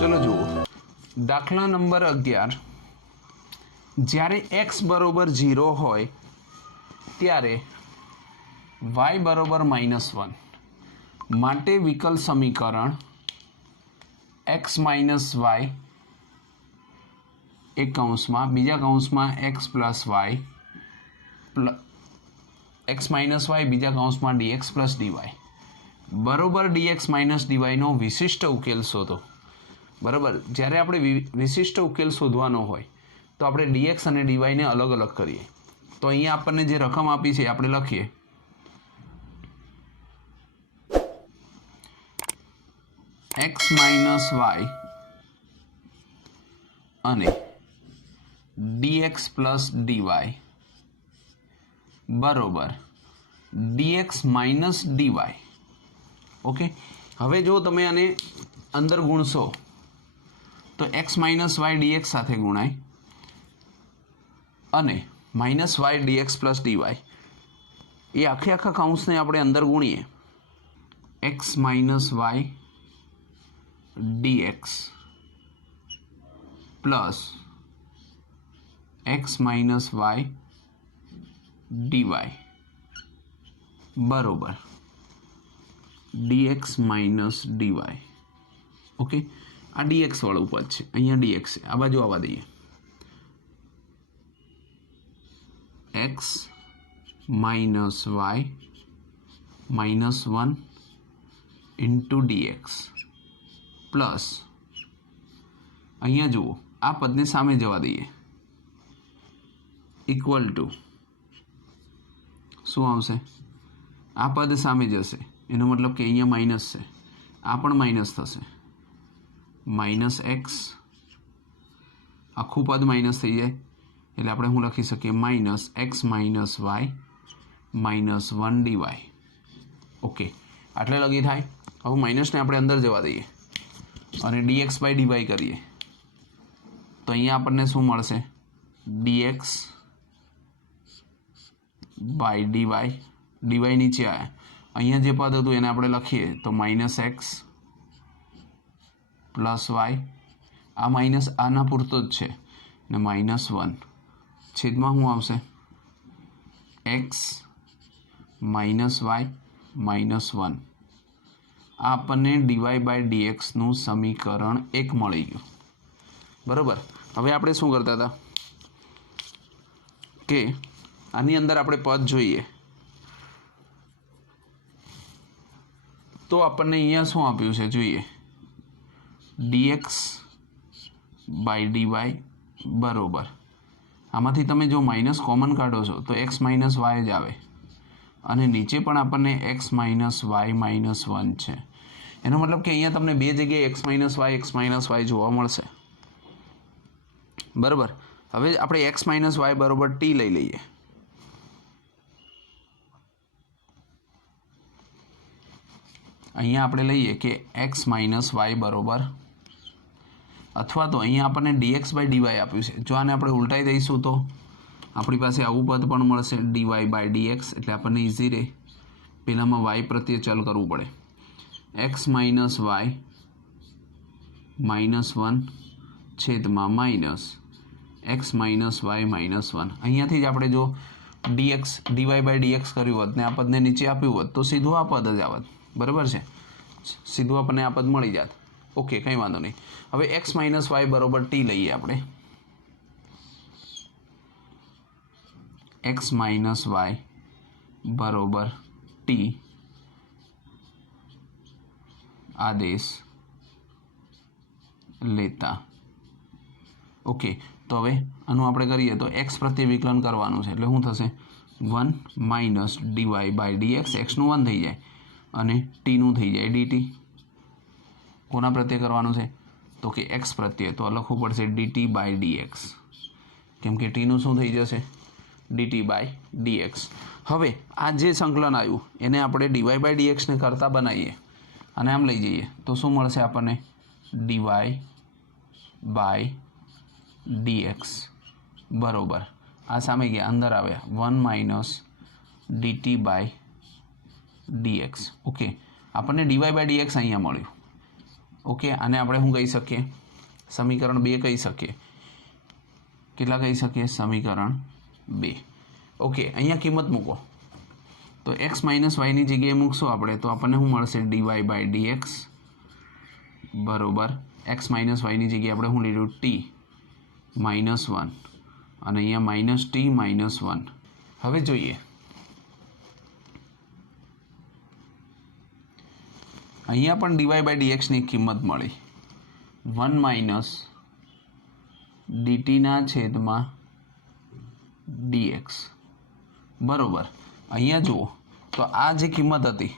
चलो जुओ दाखला नंबर 11 જ્યારે x બરોબર 0 હોય ત્યારે y બરોબર -1 માટે વિકલ સમીકરણ x - y एक कौंस में बीजा कौंस में x plus y x minus वाय बीजा कौंस में dx प्लस dy बराबर dx माइनस dy नो विशिष्ट उकेल शोधो। बराबर ज्यारे आपणे विशिष्ट उकेल शोधवानो होय तो आपणे dx अने dy ने अलग अलग करीए। तो अहींया आपणे जे रकम आपी छे आपणे लखीए x माइनस वाय अने dx प्लस dy बराबर dx माइनस dy। ओके हवे जो तमे आने अंदर गुणशो तो x माइनस वाय dx साथे गुणाय अने माइनस वाय dx प्लस dy ये आखे आखा काउंस ने आपणे अंदर गुणीए x माइनस वाय dx प्लस x माइनस वाय dy बराबर dx माइनस dy। ओके आ dx वाळुं पद छे अहींया dx छे आ बाजू आवा दईए x minus y -1 into dx plus अहींया जुओ आ पदने सामे जवा दईए इक्वल टू शू आवशे आ पद सामे जशे एनो मतलब कि अहींया माइनस छे आ पण माइनस थशे माइनस एक्स आखुं पद माइनस थई जाय एटले आपणे शुं लखी सकीए minus x minus y -1 dy। Okay आटले लगी थाय। हवे माइनस ने आपणे अंदर जवा दईए अने dx बाय dy करीए तो अहींया आपणने शुं मळशे dx बाय dy dy नीचे आया अहींया जे पद हतुं एने आपणे लखीए तो माइनस एक्स प्लस वाय आ माइनस आना पूरतो ज छे ने -1 छेदमां शुं आवशे x minus y -1 uh आपणने dy by dx नुं समीकरण 1 मळी गयुं। बराबर हवे आपणे शुं करता हता के आनी अंदर आपणे पद जोईए तो आपणने अहींया शुं आप्युं छे जोईए dx बाय dy बराबर आमांथी तमे जो माइनस कॉमन काढो छो तो x माइनस वाय ज आवे अने नीचे पण आपणने x माइनस वाय -1 छे एनो मतलब कि अहींया तमने बे जग्याए x माइनस वाय जोवा मळशे। बराबर हवे आपणे x माइनस वाय बराबर t लई लईए अहींया आपणे लईए कि x माइनस वाय बराबर अथवा तो अहींया आपणे dx बाय dy आप्युं छे जो आने आपणे उलटाई दईशुं तो आपणी पासे आवुं पद पण मळशे dy बाय dx एटले आपणने इजी रहे पेलामां y प्रत्ये चल करवुं पड़े x माइनस वाय -1 छेदमां माइनस एक्स माइनस वाय -1 अहींयाथी ज आपणे जो dx dy बाय dx कर्युं होत ने आ पदने नीचे आप्युं होत तो सीधुं आ पद ज आवत। बराबर है सीधुं आपणे आ पद मळी जात। ओके कई वांधो नहीं। हवे एक्स माइनस वाय बराबर टी लईए आपणे एक्स माइनस वाय बराबर टी आदेश लेता। ओके तो हवे आनुं आपणे करीए तो एक्स प्रत्ये विकलन करवानुं छे एटले शुं थशे 1 minus dy by dx x नुं 1 थई जाय अने टी नुं थई जाय dt। कोना प्रत्ये करवानुं छे तो कि एक्स प्रत्ये तो लखवुं पड़शे dt बाय dx केम के टी नुं शुं थई जशे dt बाय dx। हवे आ जे संकलन आव्युं एने आपणे dy बाय dx ने करता बनावीए अने आम लई जईए तो शुं मळशे आपणने dy बाय dx बराबर आ सामे गया अंदर आवे 1 minus dt by dx। Okay आपने dy बाय dx अहींया मळ्युं ઓકે, આને આપણે શું કહી શકીએ? સમીકરણ 2 કહી શકીએ. કેટલા કહી શકીએ? સમીકરણ 2. ઓકે, અહીંયા કિંમત મૂકો તો x માઇનસ વાયની જગ્યાએ મૂકશો આપણે તો આપણને શું મળશે? dy બાય dx બરોબર x માઇનસ વાયની જગ્યાએ આપણે શું લીધું? t -1 અને અહીંયા માઇનસ t -1. હવે જોઈએ અહીંયા પણ dy બાય dxની કિંમત મળી 1 માઇનસ dt ના છેદમાં dx બરોબર. અહીંયા જુઓ તો આ જે કિંમત હતી,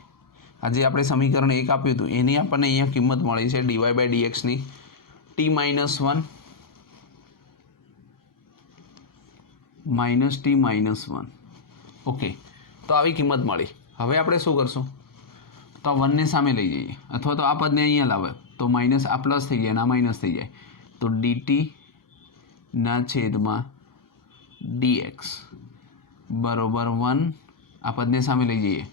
આજે આપણે સમીકરણ 1 આપ્યું હતું એની આપણને અહીંયા કિંમત મળી છે dy બાય dxની t -1 માઇનસ t -1. ઓકે, તો આવી કિંમત મળી. હવે આપણે શું કરશું? તો આ 1ને સામે લઈ જઈએ અથવા તો આ પદને અહીંયા લાવે તો માઇનસ આ પ્લસ થઈ જાય અને આ માઇનસ થઈ જાય તો dt ના છેદમાં dx બરોબર 1. આ પદને સામે લઈ જઈએ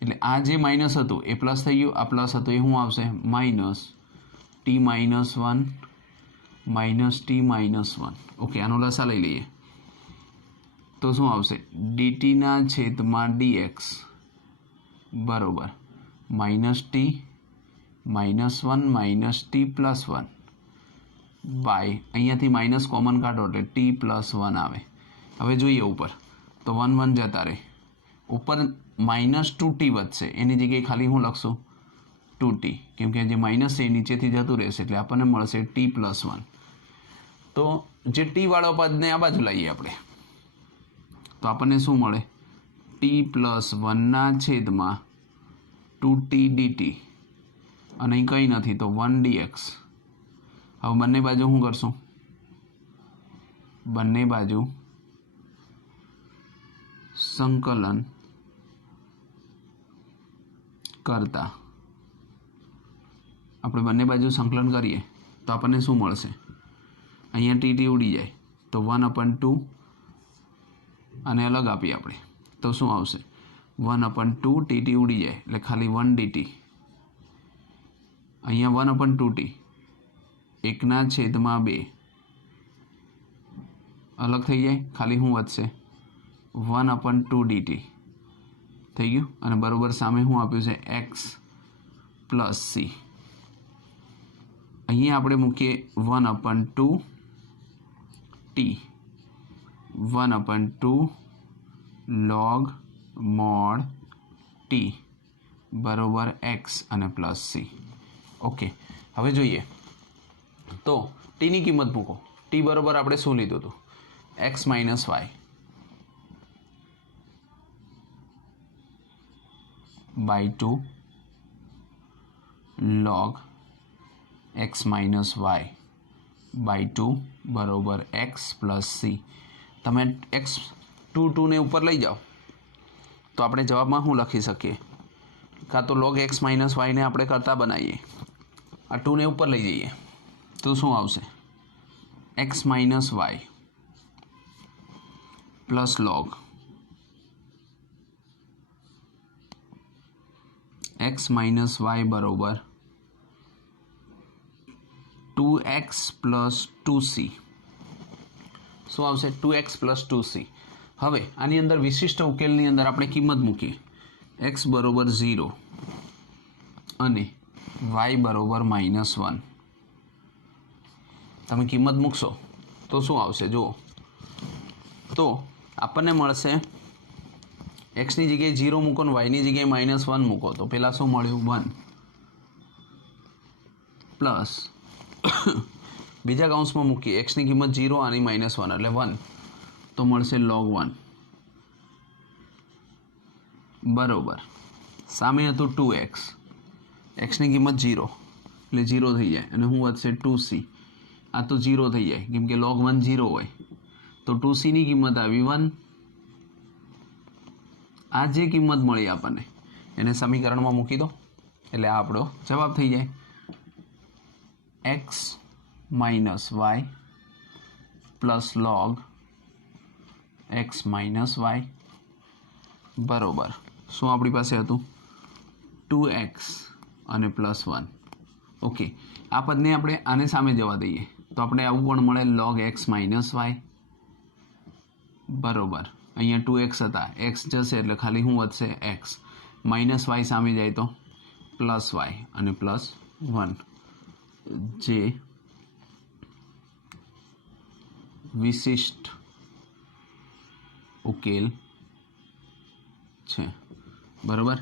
એટલે આ જે માઇનસ હતું એ પ્લસ થઈ ગયું, આ પ્લસ હતું એ શું આવશે? Minus t -1 minus t -1. Okay, આનો લસા લઈ લઈએ તો શું આવશે? dt ના છેદમાં dx બરોબર minus t -1 minus t +1 by અહીંયાથી માઇનસ કોમન કાઢો એટલે t +1 આવે. હવે જોઈએ ઉપર તો 1 1 જતા રહે, ઉપર -2t વધશે એની જગ્યાએ ખાલી હું લખશું 2t કેમ કે જે માઇનસ છે એ નીચેથી જતું રહેશે એટલે આપણને મળશે t +1. તો જે t વાળો પદને આ બાજુ લાવીએ આપણે તો આપણને શું મળે? t +1 ના છેદમાં 2t dt અને અહીં કંઈ નથી તો 1 dx. હવે બંને બાજુ શું કરશું? બંને બાજુ સંકલન કરતા આપણે બંને બાજુ સંકલન કરીએ તો આપણને શું મળશે? અહીંયા tt ઉડી જાય તો 1/2 અને અલગ આપીએ આપણે તો શું આવશે? 1/2 tt ઉડી જાય એટલે ખાલી 1 dt. અહીંયા 1/2t 1/2 અલગ થઈ જાય, ખાલી શું વધશે? 1/2 dt થઈ ગયું અને બરોબર સામે શું આપ્યું છે? x plus c. અહીંયા આપણે મૂકીએ 1/2 t 1/2 log mod t બરોબર x અને પ્લસ c. ઓકે, હવે જોઈએ તો t ની કિંમત મૂકો. t બરોબર આપણે શું લીધું હતું? x minus y by 2 log x minus y by 2 બરોબર x પ્લસ c. તમે x 2 ને ઉપર લઈ જાઓ તો આપણે જવાબમાં શું લખી શકીએ? કાં તો log x માઇનસ વાયને આપણે કરતા બનાવીએ, આ 2 ને ઉપર લઈ જઈએ તો શું આવશે? x minus y plus log x minus y બરોબર 2x પ્લસ 2c. શું આવશે? 2x plus 2c. હવે આની અંદર વિશિષ્ટ ઉકેલની અંદર આપણે કિંમત મૂકીએ x બરોબર 0 અને y બરોબર -1. તમે કિંમત મૂકશો તો શું આવશે? જુઓ તો આપણને મળશે x ની જગ્યાએ 0 મૂકો ને y ની જગ્યાએ -1 મૂકો તો પહેલાં શું મળ્યું? 1 પ્લસ બીજા કૌંસમાં મૂકીએ x ની કિંમત 0 અને -1 એટલે 1 તો મળશે log 1 બરોબર સામે હતું 2x, x ની કિંમત 0 એટલે 0 થઈ જાય અને શું વધશે? 2c. આ તો 0 થઈ જાય કેમ કે log 1 0 હોય તો 2c ની કિંમત આવી 1. આ જે કિંમત મળી આપણને એને સમીકરણમાં મૂકી દો એટલે આ આપણો જવાબ થઈ જાય. x minus y plus log x minus y બરોબર શું આપણી પાસે હતું? 2x અને +1 ઓકે, આ પદને આપણે આને સામે જવા દઈએ તો આપણે આવું પણ મળે log x માઇનસ વાય બરોબર. અહીંયા 2x હતા, x જશે એટલે ખાલી શું વધશે x માઇનસ વાય સામે જાય તો પ્લસ વાય અને પ્લસ 1 જે વિશિષ્ટ ઉકેલ છે બરાબર.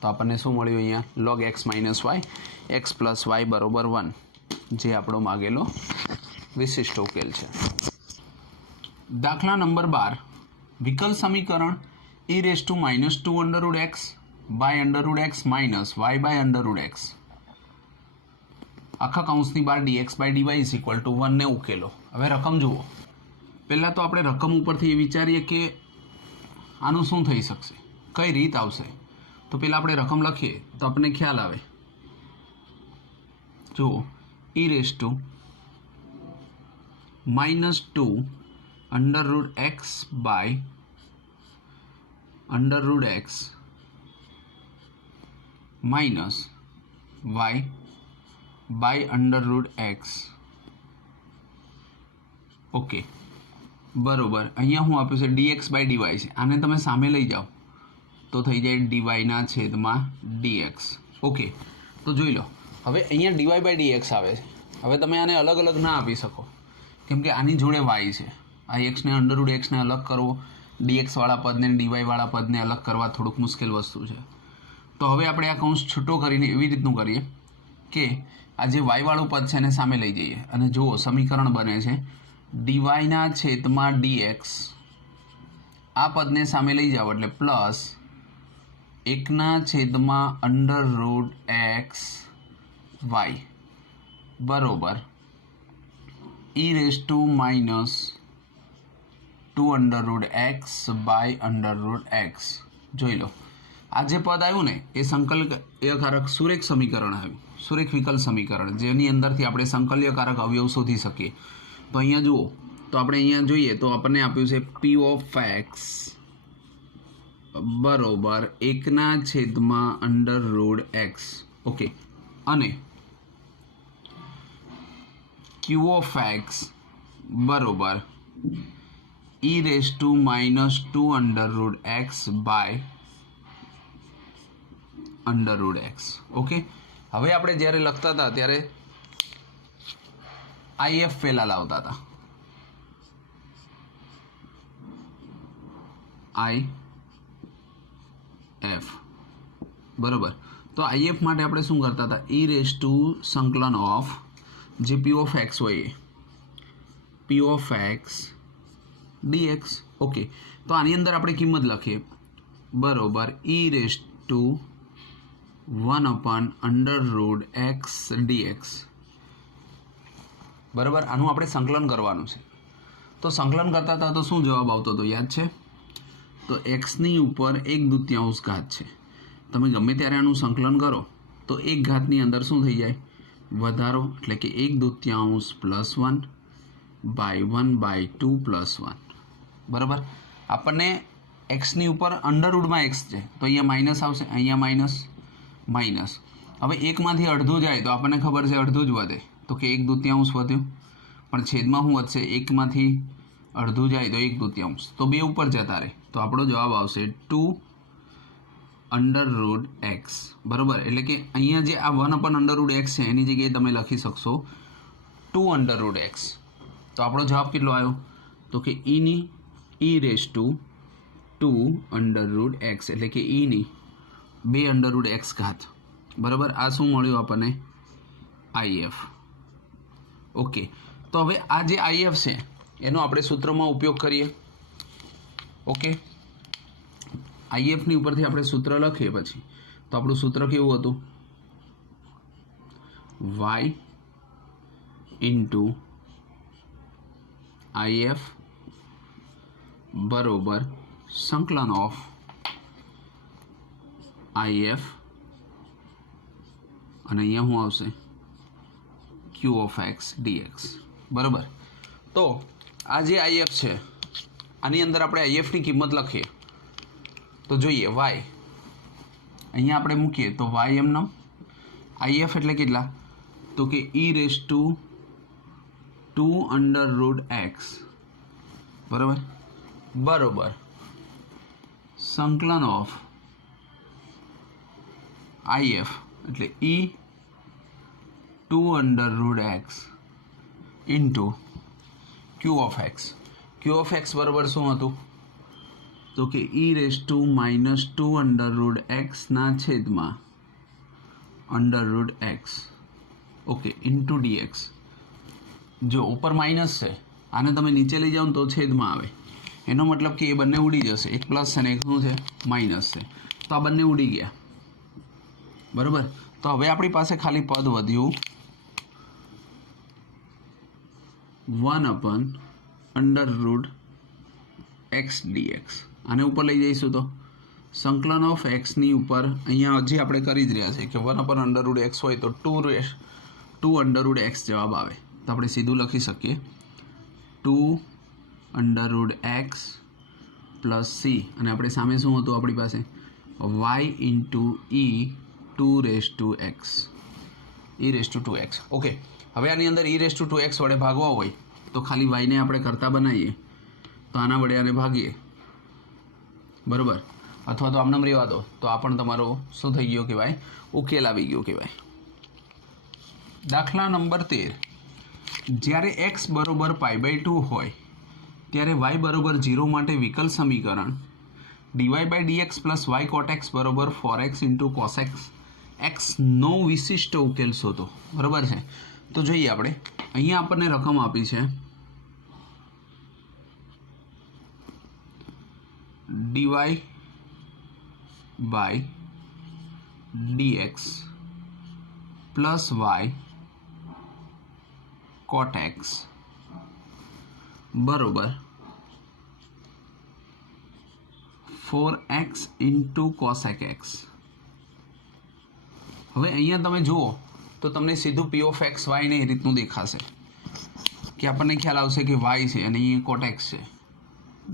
તો આપણને શું મળ્યું અહીંયા log x minus y x plus y બરાબર 1 જે આપણો માગેલો વિશિષ્ટ ઉકેલ છે. દાખલા નંબર 12 વિકલ સમીકરણ e⁻² √x by √x minus y by √x આખા કૌંસની બહાર dx by dy is equal to 1 ને ઉકેલો. હવે રકમ જુઓ. પહેલાં તો આપણે રકમ ઉપરથી એ વિચારીએ કે આનું શું થઈ શકશે, કઈ રીત આવશે. તો પહેલાં આપણે રકમ લખીએ તો આપણને ખ્યાલ આવે. જુઓ e⁻² √x by √x minus y by √x. Okay બરોબર. અહીંયા શું આપ્યું છે dx બાય dy છે. આને તમે સામે લઈ જાઓ તો થઈ જાય dy ના છેદમાં dx. ઓકે તો જોઈ લો હવે અહીંયા dy બાય dx આવે છે. હવે તમે આને અલગ અલગ ના આપી શકો કેમ કે આની જોડે y છે. આ xને √x ને અલગ કરવો, dx વાળા પદને dy વાળા પદને અલગ કરવા થોડુંક મુશ્કેલ વસ્તુ છે. તો હવે આપણે આ કૌંસ છૂટો કરીને એવી રીતનું કરીએ કે આ જે y વાળું પદ છે એને સામે લઈ જઈએ અને જુઓ સમીકરણ બને છે dy ના છેદમાં dx. આ પદને સામે લઈ જાઓ એટલે પ્લસ 1/√x y બરોબર e⁻² √x બાય √x. જોઈ લો આ જે પદ આવ્યું ને એ સંકલ્યકારક સુરેખ સમીકરણ આવ્યું, સુરેખ વિકલ સમીકરણ જેની અંદરથી આપણે સંકલ્યકારક અવયવ શોધી શકીએ. તો અહીંયા જુઓ તો આપણે અહીંયા જોઈએ તો આપણને આપ્યું છે p ઓફ x બરોબર 1/√x. ઓકે અને q ઓફ x બરોબર e⁻² √x by √x. Okay હવે આપણે જ્યારે લખતા હતા ત્યારે if પહેલા લાવતા હતા. if બરોબર. તો if માટે આપણે શું કરતા હતા e⁻² સંકલન ઓફ જે p ઓફ x હોય p of x dx. Okay તો આની અંદર આપણે કિંમત લખીએ બરોબર e⁻² 1/√x dx બરાબર. આનું આપણે સંકલન કરવાનું છે. તો સંકલન કરતા હતા તો શું જવાબ આવતો હતો યાદ છે? તો એક્સની ઉપર 1/2 ઘાત છે. તમે ગમે ત્યારે આનું સંકલન કરો તો 1 ઘાતની અંદર શું થઈ જાય વધારો એટલે કે 1/2 પ્લસ 1 બાય 1/2 પ્લસ 1 બરાબર. આપણને એક્સની ઉપર અંડરરૂટમાં એક્સ છે તો અહીંયા માઇનસ આવશે, અહીંયા માઇનસ માઇનસ. હવે એકમાંથી અડધું જાય તો આપણને ખબર છે અડધું જ વધે તો કે 1/2 વધ્યું, પણ છેદમાં શું વધશે એકમાંથી અડધું જાય તો 1/2 તો બે ઉપર જતા રહે તો આપણો જવાબ આવશે 2/√x બરાબર. એટલે કે અહીંયા જે આ 1/√x છે એની જગ્યાએ તમે લખી શકશો 2/√x. તો આપણો જવાબ કેટલો આવ્યો તો કે e⁻²√x એટલે કે ની 2/√x ઘાત બરાબર. આ શું મળ્યું આપણને if. ઓકે તો હવે આ જે if છે એનો આપણે સૂત્રમાં ઉપયોગ કરીએ. ઓકે ifની ઉપરથી આપણે સૂત્ર લખીએ પછી તો આપણું સૂત્ર કેવું હતું y if બરોબર સંકલન ઓફ if અને અહીંયા શું આવશે q ઓફ x dx બરાબર. તો આ જે if છે આની અંદર આપણે ifની કિંમત લખીએ તો જોઈએ y અહીંયા આપણે મૂકીએ તો y એમનો if એટલે કેટલા તો કે e raise to 2 under root x બરાબર બરોબર સંકલન ઓફ if એટલે e 2 under root x into q of x બરાબર શું હતું તો કે e raise to -2 under root x ના છેદમાં under root x okay into dx જો ઉપર માઇનસ છે આને તમે નીચે લઈ જાઓ તો છેદમાં આવે એનો મતલબ કે એ બંને ઉડી જશે એક પ્લસ છે ને એક શું છે માઇનસ છે તો આ બંને ઉડી ગયા બરાબર તો હવે આપણી પાસે ખાલી પદ વધ્યું 1 અંડર રૂટ x dx આને ઉપર લઈ જઈશું તો સંકલન ઓફ x ની ઉપર અહીંયા હજી આપણે કરી જ રહ્યા છે કે 1 અંડર રૂટ x હોય તો 2 અંડર રૂટ x જવાબ આવે તો આપણે સીધું લખી શકીએ 2 under root x plus c અને આપણે સામે શું હતું આપણી પાસે y into e 2 raise to x e raise to 2x okay હવે આની અંદર e રેઝ ટુ 2x વડે ભાગવા હોય તો ખાલી y ને આપણે કરતા બનાવીએ તો આના વડે આને ભાગીએ બરાબર અથવા તો આમનામ રહેવા દો તો આ પણ તમારો શું થઈ ગયો કહેવાય ઉકેલ આવી ગયો કહેવાય દાખલા નંબર 13 જ્યારે x બરોબર π/2 હોય ત્યારે y બરોબર 0 માટે વિકલ સમીકરણ dy/dx plus y cot x બરોબર 4x ઇન્ટુ cos x નો વિશિષ્ટ ઉકેલ શોધો બરાબર છે તો જોઈએ આપણે અહીંયા આપણને રકમ આપી છે dy/dx plus y cot x બરોબર 4x ઇન્ટુ cos x હવે અહીંયા તમે જુઓ તો તમને સીધું p ઓફ x y ને એ રીતનું દેખાશે કે આપણને ખ્યાલ આવશે કે y છે અને અહીંયા cot x છે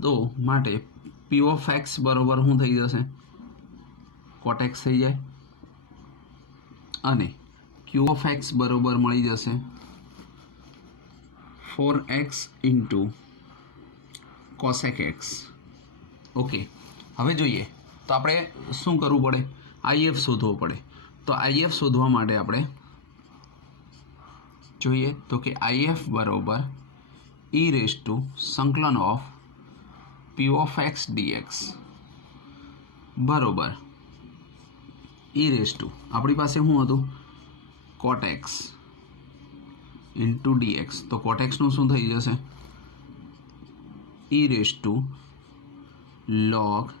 તો માટે p ઓફ x બરોબર શું થઈ જશે cot x થઈ જાય અને q ઓફ x બરોબર મળી જશે 4x into cos x okay હવે જોઈએ તો આપણે શું કરવું પડે if શોધવો પડે તો if શોધવા માટે આપણે જોઈએ તો કે if બરોબર e રેઝ ટુ સંકલન of p of x dx બરોબર e રેઝ ટુ આપણી પાસે શું હતું cot x ઇન્ટુ dx તો cot x નું શું થઈ જશે e raise to log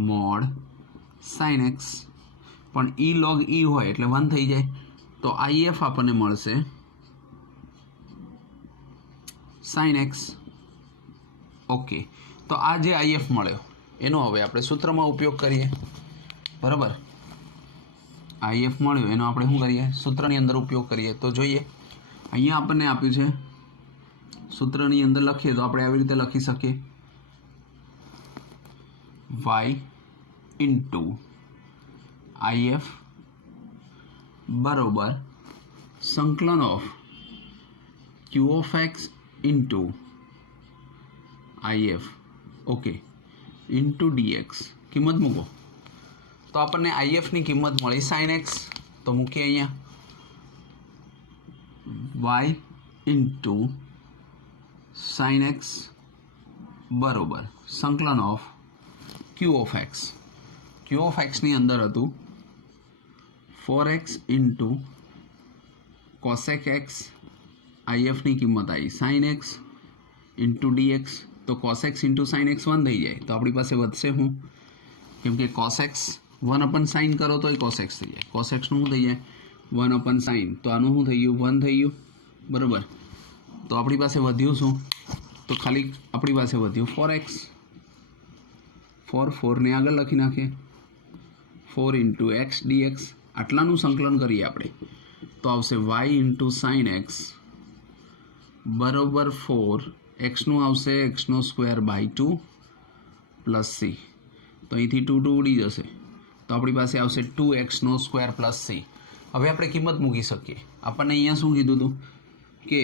mod sin x પણ e log e હોય એટલે 1 થઈ જાય તો if આપણને મળશે sin x ઓકે તો આ જે if મળ્યો એનો હવે આપણે સૂત્રમાં ઉપયોગ કરીએ બરાબર if મળ્યો એનો આપણે શું કરીએ સૂત્રની અંદર ઉપયોગ કરીએ તો જોઈએ અહીંયા આપણને આપ્યું છે સૂત્રની અંદર લખીએ તો આપણે આવી રીતે લખી શકીએ y ઇન્ટુ if બરોબર સંકલન of q of x into if okay into dx કિંમત મૂકો તો આપણને if ની કિંમત મળી sin x તો મૂકીએ અહીંયા y ઇન્ટુ sin x બરોબર સંકલન ઓફ q ઓફ x ની અંદર હતું 4x into cosec x if ની કિંમત આવી sin x ઇન્ટુ dx તો cos x into sin x 1 થઈ જાય તો આપણી પાસે વધશે શું કેમ કે cos x 1/sin કરો તો cos x થઈ જાય cos x નું શું થઈ જાય 1/sin તો આનું શું થઈ ગયું 1 થઈ ગયું બરાબર તો આપણી પાસે વધ્યું શું તો ખાલી આપણી પાસે વધ્યું 4x 4 ને આગળ લખી નાખીએ 4 ઇન્ટુ x dx આટલાનું સંકલન કરીએ આપણે તો આવશે y ઇન્ટુ sin x બરોબર 4 x નું આવશે x² બાય 2 પ્લસ c તો અહીંથી 2 ઉડી જશે તો આપણી પાસે આવશે 2x² પ્લસ c હવે આપણે કિંમત મૂકી શકીએ. આપણને અહીંયા શું કીધું હતું કે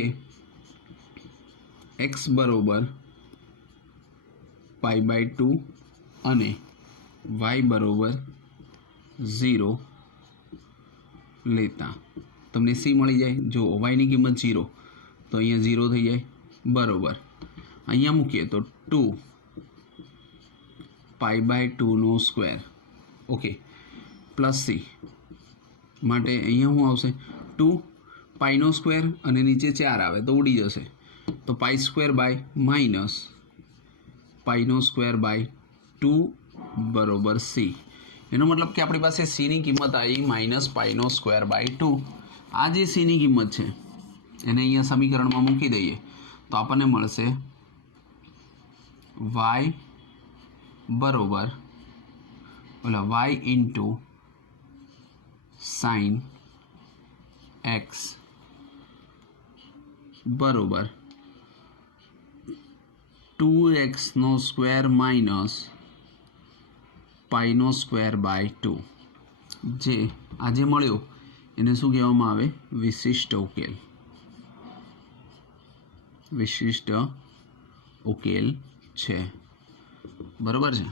x બરોબર π/2 અને y બરોબર 0 લેતા તમને c મળી જાય. જો y ની કિંમત 0 તો અહીંયા 0 થઈ જાય બરોબર. અહીંયા મૂકીએ તો 2 π/2 નો સ્ક્વેર ઓકે પ્લસ c માટે અહીંયા શું આવશે 2 પાઈ નો સ્ક્વેર અને નીચે 4 આવે તો ઉડી જશે તો π² બાય માઇનસ પાઈ નો સ્ક્વેર બાય 2 બરોબર c. એનો મતલબ કે આપણી પાસે c ની કિંમત આવી માઇનસ પાઈ નો સ્ક્વેર બાય 2. આ જે c ની કિંમત છે એને અહીંયા સમીકરણમાં મૂકી દઈએ તો આપણને મળશે y બરોબર y ઇન્ટુ સાઇન x બરોબર 2x નો સ્ક્વેર માઇનસ પાઈ નો સ્ક્વેર બાય 2. જે આજે મળ્યો એને શું કહેવામાં આવે વિશિષ્ટ ઉકેલ. વિશિષ્ટ ઉકેલ છે બરોબર છે.